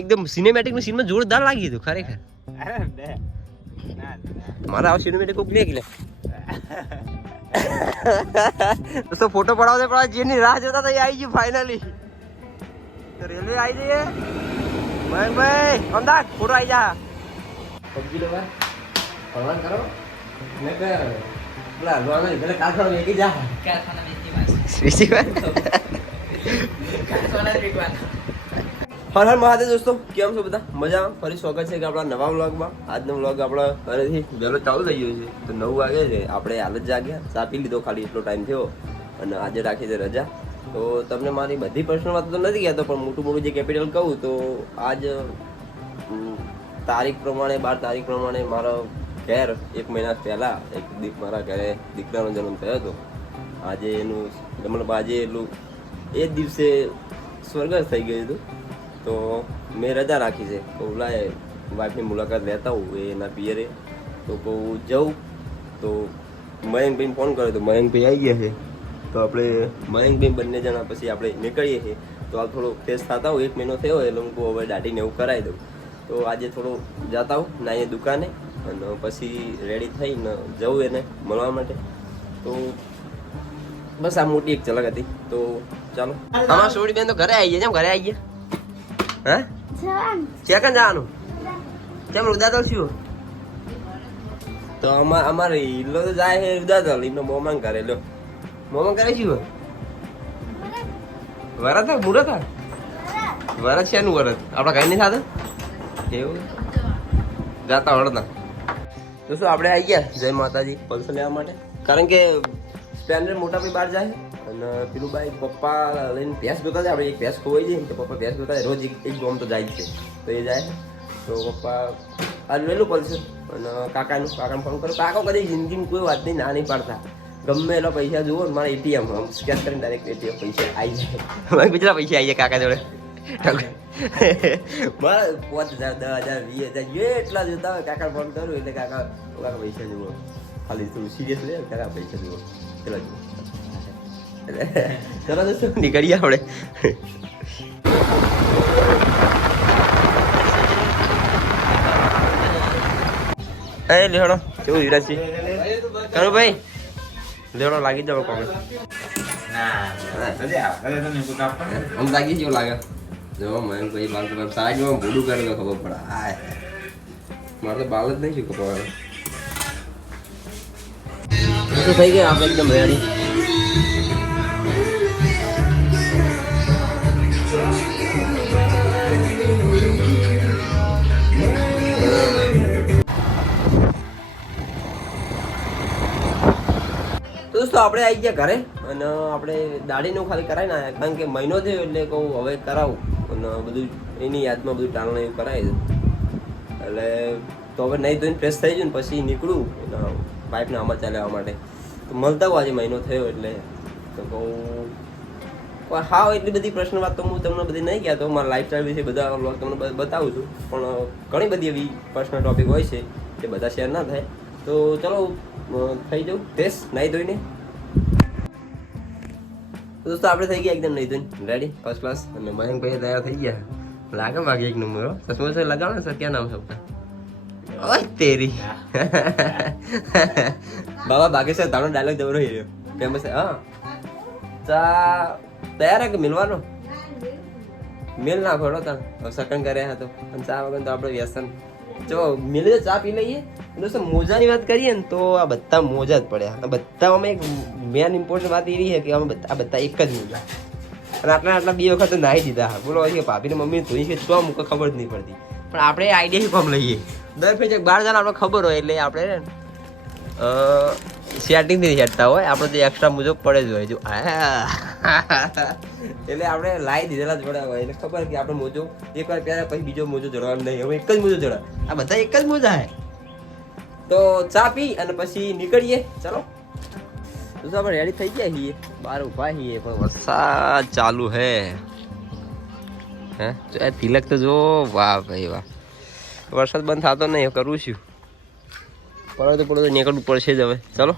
એકદમ સિનેમેટિક નું સીનમાં જોરદાર લાગી હતું ખરેખર. મારા આવ સિનેમેટિક કોક લે કે તો ફોટો પડાવતે પડાવ જેની રાહ જોતા હતા એ આવી ગયું ફાઇનલી. તો રેલવે આવી જઈએ મયંકભાઈ અમદાવાદ ફોટો આવી જા. પબજી લેવા ફરવાન કરો ને કે પેલા લોનો એટલે કારખાના વેકી જા. કારખાના વેકી વાત હર હર મહાદેવ દોસ્તો, કેમ છો બધા? મજામાં? ફરી સ્વાગત છે કે આપણા નવા વ્લોગમાં. આજનો વ્લોગ આપણો ઘરેથી વહેલો ચાલુ થઈ ગયો છે. તો 9 વાગે છે, આપણે હાલ જ જાગ્યા, ચા પી લીધો, ખાલી એટલો ટાઈમ થયો. અને આજે રાખી છે રજા. તો તમને મારી બધી પર્સનલ વાત તો નથી કહેતો, પણ મોટું મોટું જે કેપિટલ કહું તો આજ તારીખ પ્રમાણે 12 તારીખ પ્રમાણે મારો ઘેર 1 મહિના પહેલાં મારા ઘરે દીકરાનો જન્મ થયો હતો. આજે એનું મતલબ આજે એટલું એ જ દિવસે સ્વર્ગસ્થ થઈ ગયું હતું. તો મેં રજા રાખી છે, તો લાય વાઈફની મુલાકાત લેતા હોઉં એના પિયરે. તો કહું જવું. તો મયંકભાઈને ફોન કર્યો, તો મયંકભાઈ આવી ગયા છે. તો આપણે મયંકભાઈ બંને જણા પછી આપણે નીકળીએ છીએ. તો આ થોડો ફ્રેશ થતા હોય, 1 મહિનો થયો એટલે હું કહું હવે દાઢીને એવું કરાવી દઉં. તો આજે થોડું જતા હોઉં નાની દુકાને, અને પછી રેડી થઈને જવું એને મળવા માટે. તો બસ આ મોટી એક ઝલક હતી. તો ચાલો આમાં સોડી બેન તો ઘરે આવી ગયા. કેમ ઘરે આવી ગયા? હા ક્યાં જવાનું? કેમ ઉદાતલ છું? તો અમારે ઈલો તો જાય છે ઉદાતલ. એમનો મોમાં કરે લો મોમાં કરે છું. વરત મુરત વરત છે એનું વરત આપડા કઈ નહીં થતું એવું જાતા વળતા. તો શું આપણે આવી ગયા જય માતાજી પલ્સર લેવા માટે, કારણ કે સ્પેન્ડર મોટા ભાઈ બહાર જાય અને પેલું ભાઈ પપ્પા લઈને ભેંસ જોતા જાય. આપણે એક ભેંસ ખોવાઈ જાય તો પપ્પા ભેંસ જોતા જાય, રોજ એક ગોમ તો જાય જ છે. તો એ જાય તો પપ્પા આ લેલું પલ્સર. અને કાકાને ફોન કર્યો. કાકા કદી જિંદગીમાં કોઈ વાત નહીં ના નહીં પાડતા. ગમે એટલા પૈસા જુઓ ને મારા એટીએમ સ્કેન કરીને ડાયરેક્ટ એટીએમ પૈસા આવી જાય. કેટલા પૈસા આવી જાય કાકા જોડે? મારા 5,000 10,000 20,000 એટલા જોતા હોય. કાકા ફોન કરું એટલે કાકા પૈસા જુઓ. ખાલી થોડું સિરિયસ લે કાકા પૈસા જુઓ કેટલા જુઓ. ચલો દોસ્તો નીકળીએ આપણે. એ લેવડો કેવું યુવરાજજી કરું ભાઈ લેવડો લાગી જાવ કોમે આમ લાગી જેવું લાગે. જો મને ભાઈ બાલ તો સારા જેવા ભૂડું કરે તો ખબર પડે. આ મારે તો બાલ જ નહીં શું ખબર તો થઈ ગયા આપણે એકદમ રેડી. દોસ્તો આપણે આવી ગયા ઘરે અને આપણે દાઢીનું ખાલી કરાવી ના, કારણ કે મહિનો થયો એટલે કહું હવે કરાવું અને બધું એની યાદમાં બધું ટાળને એવું કરાવી દઉં. એટલે તો હવે નહીં ધોઈને ફ્રેશ થઈ ગયું ને પછી નીકળું એના વાઈફને આમાં લેવા માટે. તો મળતા હું આજે મહિનો થયો એટલે તો કહું હા એટલી બધી પ્રશ્ન વાત તો હું તમને બધી નહીં કહેતો. મારા લાઈફસ્ટાઈલ વિશે બધા વ્લોગ તમને બતાવું છું, પણ ઘણી બધી એવી પર્સનલ ટોપિક હોય છે જે બધા શેર ના થાય. તો ચલો થઈ જાઉં ફ્રેશ નાહી ધોઈને. દોસ્તો આપણે થઈ ગયા એકદમ નહીં ધોઈને રેડી ફર્સ્ટ ક્લાસ. અને મયંકભાઈ તૈયાર થઈ ગયા. લાગે ભાગે એક નંબર. ચશ્મા સર લગાવો ને સર, ક્યાં નામ છે આપકા? ઓય તેરી બાબા ભાગે સર તારો ડાયલોગ જબરો હીરો ફેમસ છે. હા ચા તૈયાર કે મિલવાનો મિલ ના ખોડો તા સકન કર્યા હતો. અને ચા વગર તો આપણે વ્યસન. જો મિલે ચા પી લઈએ. દોસ્તો મોજાની વાત કરીએ ને તો આ બધા મોજા જ પડ્યા. બધામાં એક મેન ઇમ્પોર્ટન્ટ વાત એવી છે કે અમે આ બધા એક જ મોજા. અને આટલા 2 વખત નાહી દીધા. બોલો ભાભીને મમ્મીને ધોઈ છે તો અમુક ખબર જ નહીં પડતી. પણ આપણે આઈડિયા કોમ લઈએ દર ફેર બહાર જણા આપણે ખબર હોય એટલે આપણે સેટિંગથી હેડતા હોય. આપણે તો એક્સ્ટ્રા મુજબ પડે જ હોય. જો એટલે આપણે લાવી દીધેલા જ પડ્યા હોય એટલે ખબર કે આપણે મોજો એકવાર પહેલા પછી બીજો મોજો જડવાનું નહીં. હવે એક જ મોજો જડા. આ બધા એક જ મોજા હે. તો ચા પી અને પછી નીકળીએ. ચલો તો આપણે રેડી થઈ ગયા છીએ, બહાર ઉભા છીએ, પણ વરસાદ ચાલુ હે. હે તિલક તો જો વાહ ભાઈ વાહ. વરસાદ બંધ થતો નહીં, કરું છું પડે તો નીકળવું પડશે જ હવે. ચલો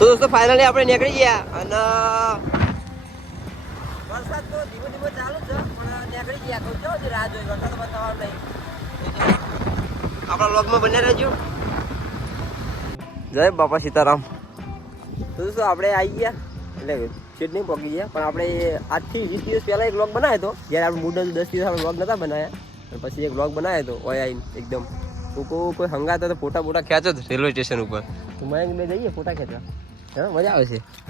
તો દોસ્તો ફાઇનલી આપણે નીકળી ગયા અને વરસાદ તો ધીમો ધીમો ચાલુ છે પણ નીકળી ગયા તો કેવો છે રાહ જોઈ વરસાદ બતાવવાનો નહીં. આપણા વ્લોગમાં બને રહેજો. જય બાપા સીતારામ. તો દોસ્તો આપણે આવી ગયા એટલે સીટ નહીં પહોંચી ગયા પણ આપણે આજથી 20 દિવસ પહેલાં એક વ્લોગ બનાવ્યો હતો જ્યારે આપણે મૂડ હતું 10 દિવસ આપણે વ્લોગ નહોતા બનાવ્યા અને પછી એક વ્લોગ બનાવ્યો હતો ઓય આવીને એકદમ તો કોઈ હંગાતો તો ફોટા ખેંચો તો રેલવે સ્ટેશન ઉપર તો મયંક મેં જઈએ ફોટા ખેંચવા. હા મજા આવે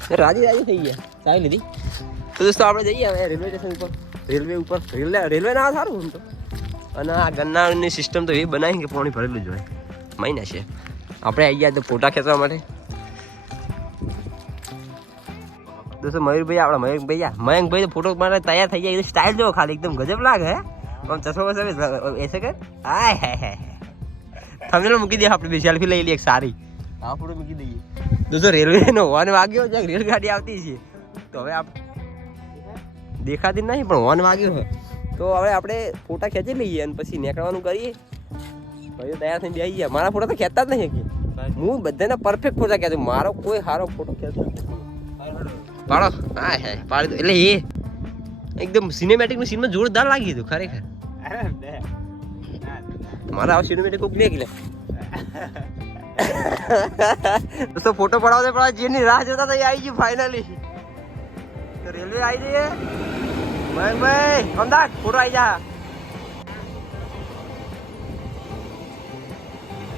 છે રાજી થઈ ગયા ચાવી લીધી. તો દોસ્તો આપણે જઈએ હવે રેલવે સ્ટેશન ઉપર રેલવે ના સારું એમ તો અને આ ગન્નાની સિસ્ટમ તો એ બનાવી કે પાણી ભરેલું જ હોય મહિના છે. આપણે આવી ગયા તો ફોટા ખેંચવા માટે. દોસ્તો મયુરભાઈ આપણા મયંકભાઈ તો ફોટો માટે તૈયાર થઈ જાય સ્ટાઇલ જો ખાલી એકદમ ગજબ લાગે હે આમ ચશ્મા વસા એસે કે હાય હાય થંબનેલ મૂકી દે આપણે બે સેલ્ફી લઈ લઈએ એક સારી હા ફોટો મૂકી દઈએ. દોસ્તો રેલવેનો હોર્ન વાગ્યો છે રેલગાડી આવતી છે તો હવે દેખાતી નહીં પણ હોર્ન વાગ્યો હોય તો હવે આપણે ફોટા ખેંચી લઈએ અને પછી નીકળવાનું કરીએ. ભાઈ તૈયાર થઈને બેસી ગયા. મારા ફોટા તો ખેંચતા જ નહીં હું બધાને પરફેક્ટ ફોટા ખેંચું મારો કોઈ સારો ફોટો ખેંચતો પાડો હા હે પાડી એટલે એ એકદમ સિનેમેટિકનું સીનમાં જોરદાર લાગી હતું ખરેખર. મારા આવા સિનેમેટિક કોક નહીં ગયેલા તો ફોટો પડાવતા જેની રાહ જોતા તો એ આવી ગયું ફાઇનલી. તો રેલવે આવી જઈએ ભાઈ અમદાવાદ ફોટો આવી જા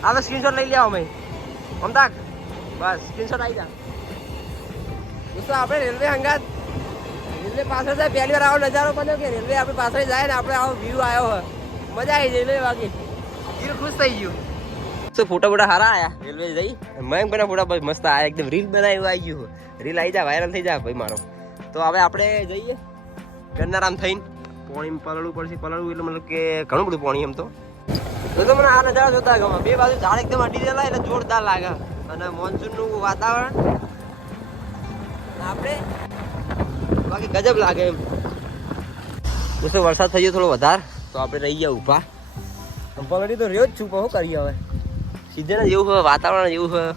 હવે સ્ક્રીનશોટ લઈ લેવા અમે અમદાવાદ બસ સ્ક્રીનશોટ આવી જા. દોસ્તો આપણે રેલવે હંગાત રેલવે પાછળ જાય પહેલી વાર આવો નજારો બન્યો કે રેલવે આપણે પાછળ જાય ને આપણે આવો વ્યૂ આવ્યો હોય મજા આવી રેલવે વાગી દિલ ખુશ થઈ ગયું. તો ફોટા સારા આવ્યા રેલવે જઈ મયંક બના ફોટા બસ મસ્ત આવ્યા એકદમ રીલ બનાવ્યું આવી ગયું રીલ આવી જાય વાયરલ થઈ જાય ભાઈ મારો. તો હવે આપણે જઈએ ગન્નારામ થઈને પાણી પલળવું પડશે પલળવું એટલે મતલબ કે ઘણું બધું પાણી એમ તો મને આ નજારો જોતા ગમે બે બાજુ ઝાડ એકદમ અડી ગયેલા એટલે જોરદાર લાગે અને મોન્સૂનનું વાતાવરણ આપણે બાકી ગજબ લાગે એમ. દોસ્તો વરસાદ થઈ ગયો થોડો વધારે તો આપણે રહી ગયા ઊભા પલળી તો રહ્યો જ છું પણ શું કરીએ હવે સીઝન જ એવું હોય વાતાવરણ એવું હોય.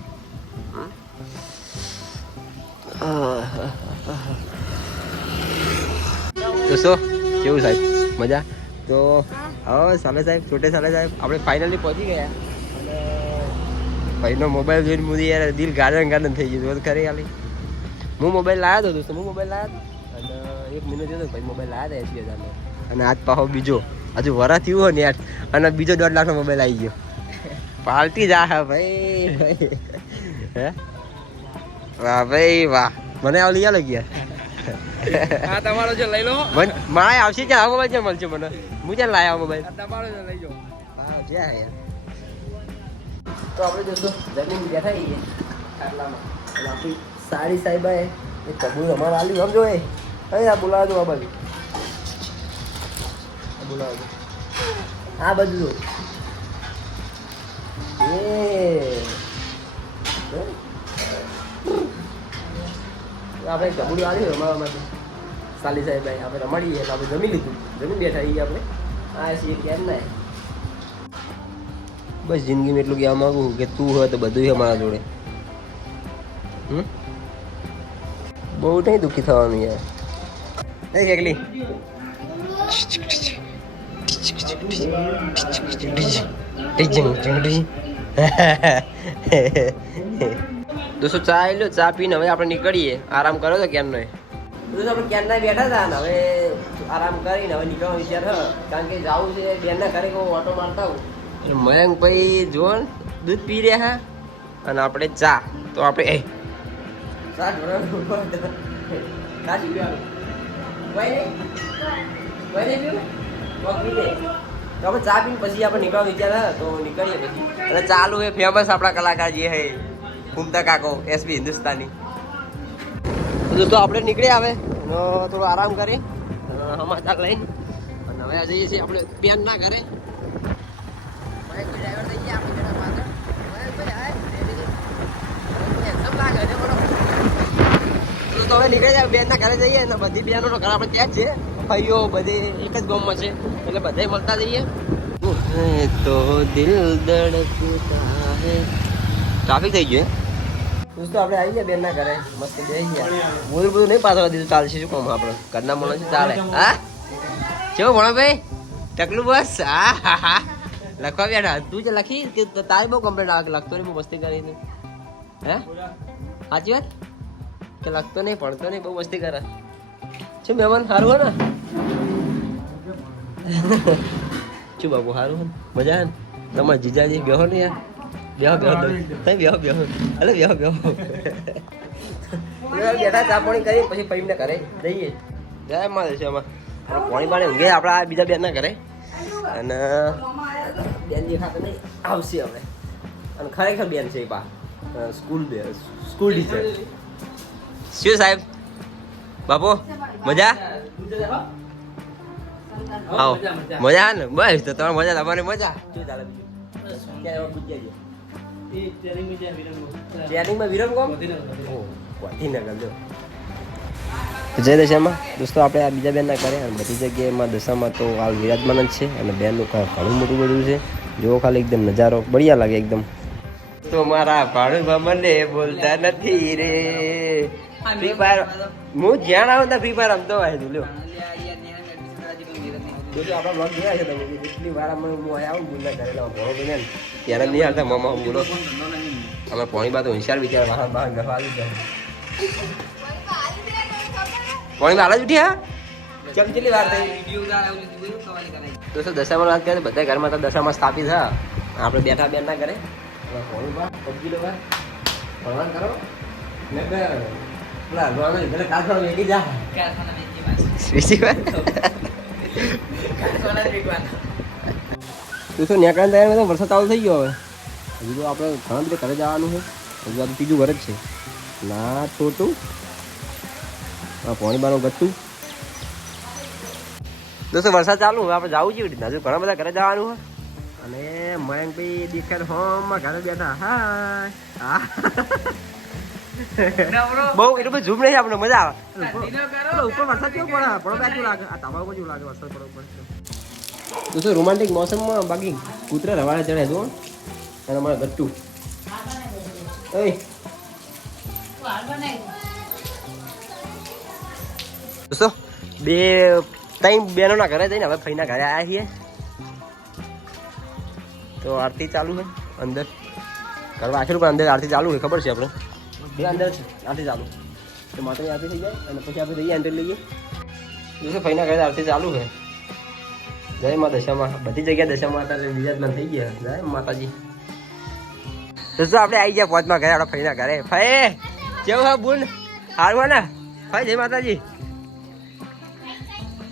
દોસ્તો કેવું સાહેબ મજા તો હા સાલે સાહેબ છોટે સાલે સાહેબ આપણે ફાઇનલી પહોંચી ગયા અને ભાઈનો મોબાઈલ જોઈને મુદી યાર દિલ ગાર્ડન થઈ ગયું ખરી ખાલી. હું મોબાઈલ લાવ્યો હતો દોસ્તો અને 1 મહિનો થયો ભાઈ મોબાઈલ લાવ્યા હતા 80,000 અને આજ પાછો બીજો હજુ વરા થયું હોય ને યાર અને બીજો 1.5 લાખનો મોબાઈલ આવી ગયો પાલટી જા હે ભાઈ હે વાહ ભાઈ વાહ મને આવ લઈ આલો ગયા હા તમારો જો લઈ લો મારે આવશે કે આ મોબાઈલ છે મળશે મને હું ક્યાં લાયા મોબાઈલ તમારો જો લઈ જાઓ હા જ્યાં યાર. તો આપણે દોસ્તો જમીન બેઠા છીએ ખાટલામાં અને આપણી સારી સાહેબાએ એ કબૂલ અમારે આલી સમજો એ હવે આ બોલાવો તો આ બાજુ બોલાવો આ બાજુ જો આપણે કબૂલ આવ્યું અમારા માટે સાલી સાહેબ આપણે રમાડીએ એટલે આપણે જમી લીધું જમીન બેઠા છીએ આપણે આ છીએ કેમ ના બસ જિંદગીમાં એટલું કહેવા માગું કે તું હોય તો બધું અમારા જોડે બહુ નહીં દુઃખી થવાનું યાર નહીં એકલી દોસ્તો ચા આવી લો ચા પીને હવે આપણે નીકળીએ આરામ કર્યો તો કેમ નહીં દોસ્તો આપણે ક્યારના બેઠા હતા ને હવે આરામ કરીને હવે નીકળવાનો વિચાર હ કારણ કે જવું છે બેનના ઘરે ઓટો મારતા હું એટલે મયંક ભાઈ જો દૂધ પી રહ્યા હા અને આપણે ચા તો આપણે ચા તો આપણે ચા પીને પછી આપણે નીકળવાનો વિચાર હા તો નીકળીએ પછી અને ચાલુ એ ફેમસ આપણા કલાકાર જે હે ઘૂમતા કાકો એસબી હિન્દુસ્તાની. દોસ્તો આપણે નીકળી આવે થોડો આરામ કરી સમાચાર લઈને અને હવે જઈએ છીએ આપણે બેન ના ઘરે ડ્રાઈવર થઈ ગયા આપણે તો હવે નીકળી જાય બેન ના ઘરે જઈએ ને બધી બેનો ઘર આપણે ત્યાં જ છે ભાઈઓ બધે એક જ ગામમાં છે એટલે બધા મળતા જઈએ તો દિલ ધડકતા હે ટ્રાફિક થઈ ગયું તો દોસ્તો આપણે આવી ગયા બેનના ઘરે મસ્ત બેસી ગયા બોલ બધું નહીં પાછળ દીધું ચાલશે શું કામ આપણે ઘરના મોણો છે ચાલે હા કેવો ભણો ભાઈ ટકલું બસ હા હા હા લખવા બેઠા તું જે લખી કે તારી બહુ કમ્પ્લેટ આવે કે લખતો નહીં બહુ મસ્તી કરીને હે સાચી વાત કે લખતો નહીં ભણતો નહીં બહુ મસ્તી કરે શું મહેમાન સારું હે ને શું બાબુ સારું હે મજા હે ને તમારા જીજાજી બેહો ને યાર બેહો તમે બેહો અલે બેહો બેઠા ચા પાણી કરી પછી પૈમને ઘરે જઈએ જય માં છે આમાં પાણી પાણી ઊંઘે આપણા બીજા બેનના ઘરે અને બેન દેખાતો નહીં આવશે હવે અને ખરેખર બેન છે એ પા સ્કૂલ ટીચર શું સાહેબ બાપુ મજા આવો મજા ને બસ તો તમારે મજા તમારે મજા શું ચાલે બીજું ટ્રેનિંગમાં વિરમ કોમ ગાંધીનગર જો જય દશામાં દોસ્તો આપણે આ બીજા બેનના કરે અને બધી જગ્યાએમાં દશામાં તો હાલ વિરાજમાન જ છે અને બેનનું ઘણું મોટું બધું છે જો ખાલી એકદમ નજારો બઢિયા લાગે એકદમ તો મારા ભાણું મને બોલતા નથી રે ફ્રી ફાયર હું જ્યાં આવું ત્યાં ફ્રી ફાયર રમતો હોય તું લ્યો આપણા બ્લોગ જોયા છે તમે જેટલી વાર હું આવું બોલતા કરેલા ભણો બને ને ત્યારે નહીં આવતા મમ્મા હું બોલો અમે પોણી બાદ હોશિયાર વિચાર બહાર બહાર ઘર આવી જાય પોણી હાલ જ ઉઠ્યા કેમ કેટલી વાર થઈ દોસ્તો દશામાં વાત કરે બધા ઘરમાં તો દશામાં સ્થાપિત હા આપણે બેઠા બેન ના કરે પોણી બા પબજી લો ભણવાન કરો ને પેલા હલવાનું એટલે કારખાના વેચી જા દોસ્તો નેકળા તૈયાર તો વરસાદ ચાલુ થઈ ગયો હવે હજુ તો આપણે ઘણા બધા ઘરે જવાનું છે હજુ આ ત્રીજું ઘર જ છે ના છોટું પોણી બારનું ગતું દોસ્તો વરસાદ ચાલુ હવે આપણે જવું જોઈએ હજુ ઘણા બધા ઘરે જવાનું હોય અને મયંકભાઈ દેખાય હોમમાં ઘરે બેઠા હા બહુ એટલું બધું ઝૂમ નહીં આપણે મજા આવે ઉપર વરસાદ કેવો પડે પડો કેવું લાગે આ તમારું જેવું લાગે વરસાદ પડો પડે દોસ્તો રોમાન્ટિક મોસમમાં બાકી કૂતરા રવાડે ચડે જો અને અમારા ગટ્ટુ દોસ્તો ત્રણ બહેનોના ઘરે જઈને હવે ફઈના ઘરે આવ્યા છીએ તો આરતી ચાલુ છે અંદર કરવા આખેલું પણ અંદર આરતી ચાલુ છે ખબર છે આપણે બે અંદર છે આરતી ચાલુ તો માતાની આરતી થઈ જાય અને પછી આપણે જઈએ અંદર લઈએ દોસ્તો ફઈના ઘરે આરતી ચાલુ છે જય મા દશામાં બધી જગ્યાએ દશા માતા વિરાજમાન થઈ ગયા જય માતાજી દોસ્તો આપણે આવી ગયા પહોંચમાં ઘરે આપણા ફઈના ઘરે ફઈ કેવું હા બોલ સારું હોય ને ફઈ જય માતાજી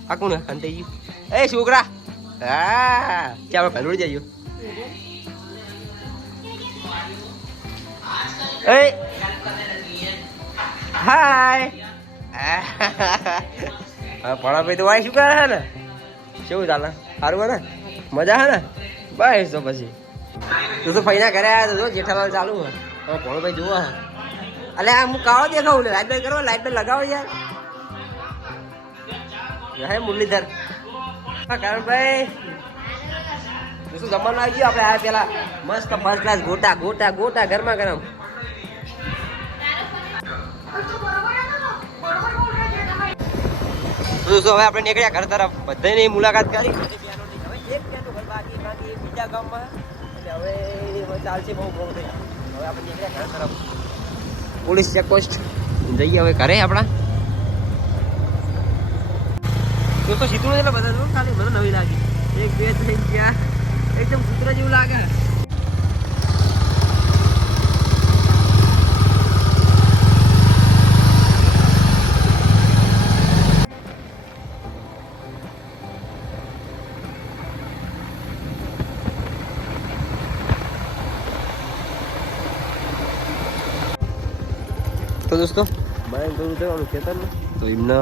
આ કોણ અંતેજી એ છોકરા હા ચાલો ભલું જઈએ એ હાય ભણાભાઈ તો વાય શું કરે છે ને કેવું ચાલે સારું હોય ને મજા હે ને બસ તો પછી તું તો ફઈના ઘરે આવ્યા તો જેઠાલાલ ચાલુ હે ભણભાઈ જોવા અલે આ હું કાળો દેખાવું લાઈટ બેટ કરો લાઈટ બેટ લગાવો યાર હે મુરલીધર હા કારણભાઈ શું જમવાનું આવી ગયું આપણે આ પેલા મસ્ત ફર્સ્ટ ક્લાસ ગોટા ગોટા ગોટા ગરમા ગરમ હવે આપણે નીકળ્યા ઘર તરફ બધાની મુલાકાત કરી એક બેનનું ઘર બાકી બીજા ગામમાં એટલે હવે ચાલશે બહુ બહુ થઈ હવે આપણે નીકળ્યા ઘર તરફ પોલીસ ચેકપોસ્ટ જઈએ હવે ઘરે આપણા દોસ્તો સીધું એટલે બધા જો ખાલી મને નવી લાગી એક બે થઈ ગયા એકદમ કૂતરા જેવું લાગે તો દોસ્તો મારે થોડું જવાનું ખેતરમાં તો એમને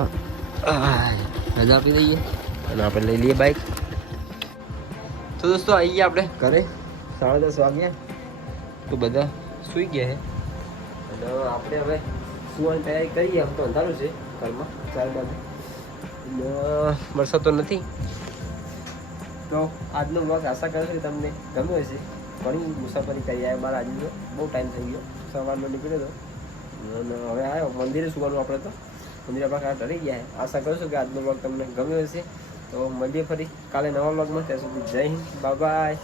રજા આપી દઈએ અને આપણે લઈ લઈએ બાઈક તો દોસ્તો આવી ગયા આપણે ઘરે 10:30 વાગ્યા તો બધા સૂઈ ગયા છે અને આપણે હવે સુવાની તૈયારી કરીએ આમ તો અંધારું છે ઘરમાં ચાર બાજુ વરસાદ તો નથી તો આજનો વ્લોગ આશા કરે છે કે તમને ગમ્યો હશે ઘણી મુસાફરી કરી આવ્યા બાર આજનો બહુ ટાઈમ થઈ ગયો સવારનો નીકળ્યો હતો અને હવે આવ્યો મંદિરે સુવાનું આપણે તો મંદિર આપણા કાંઈ ડરી ગયા છે. આશા કરું છું કે આજનો બ્લોગ તમને ગમ્યો હશે. તો મળીએ ફરી કાલે નવા બ્લોગમાં. ત્યાં સુધી જય હિન્દ, બાય બાય.